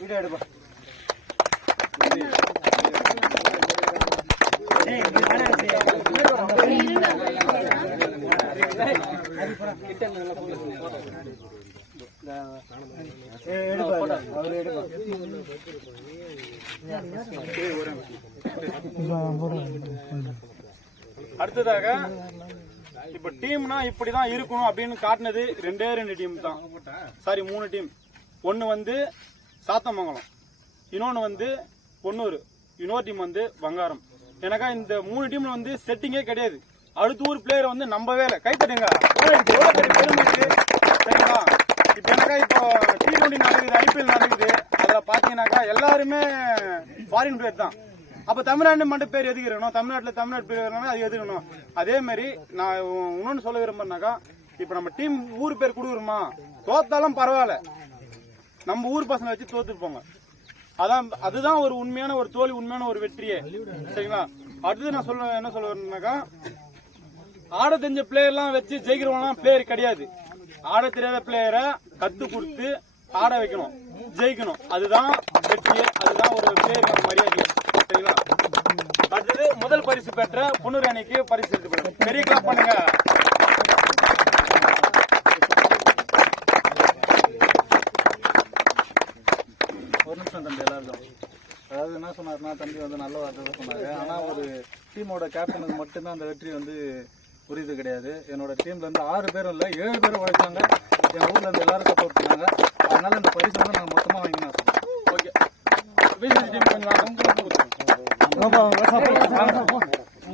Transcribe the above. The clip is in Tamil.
வீடியோ எடுப்பா. அடுத்ததாக இப்ப டீம்னா இப்படிதான் இருக்கணும் அப்படின்னு காட்டினது ரெண்டே டீம் தான். Sorry 3 team. ஒன்னு வந்து சாத்தமங்கலம், இன்னொன்னு வந்து பொன்னூர், இன்னொரு டீம் வந்து வங்காரம். எனக்கா இந்த 3 டீம்ல வந்து செட்டிங்கே கிடையாது. அடுத்த ஊர் பிளேயரை வந்து நம்பவே இல்லை. கை தட்டுங்க. பெருமை இருக்கு சரிங்களா? இப்ப எனக்கா இப்போ T20 நடக்குது, IPL நடக்குது. அதுல பாத்தீங்கன்னாக்கா எல்லாருமே ஃபாரின் பிளேயர் தான். அப்ப தமிழ்நாடு மட்டும் பேர் எதுக்கணும்? தமிழ்நாடு பேர் அது எதுக்கணும்? அதே மாதிரி நான் இன்னொன்னு சொல்ல விரும்புறேன்னாக்கா, இப்ப நம்ம டீம் ஊர் பேர் கொடுக்குறோமா, தோத்தாலும் பரவாயில்ல, நம்ம ஊர் பசங்க வச்சு தோத்துருப்போங்க. அதுதான் ஒரு உண்மையான ஒரு தோல்வி, உண்மையான ஒரு வெற்றியே சரிங்களா? அடுத்தது நான் என்ன சொல்ல வரேன்னாக்கா, ஆட தெரிஞ்ச பிளேயர்லாம் வச்சு ஜெயிக்கிறவங்கலாம் பிளேயர் கிடையாது. ஆட தெரியாத பிளேயரை கத்து கொடுத்து ஆட வைக்கணும், ஜெயிக்கணும். அதுதான் வெற்றியே, அதுதான் ஒரு பிளேயர் மரியாதை சரிங்களா? அடுத்தது முதல் பரிசு பெற்ற பொன்னூர் அணிக்கு பரிசு செலுத்தப்படும். பெரிய கிளாப் பண்ணுங்க. ஒரு நிமிஷம் தம்பி, எல்லாருக்கும் அதாவது என்ன சொன்னாருன்னா, தம்பி வந்து நல்ல வார்த்தை தான் சொன்னாரு. ஆனா ஒரு டீமோட கேப்டனுக்கு மட்டும்தான் அந்த வெற்றி வந்து புரியுது கிடையாது. என்னோட டீம்ல இருந்து 6 பேரும் இல்ல 7 பேரும் உழைச்சாங்க. என் ஊர்ல இருந்து எல்லாரும் சப்போர்ட் பண்ணாங்க. அதனால இந்த பரிசு வந்து நாங்க மொத்தமா வாங்கினோம். ஓகே, டீம் கொஞ்சம்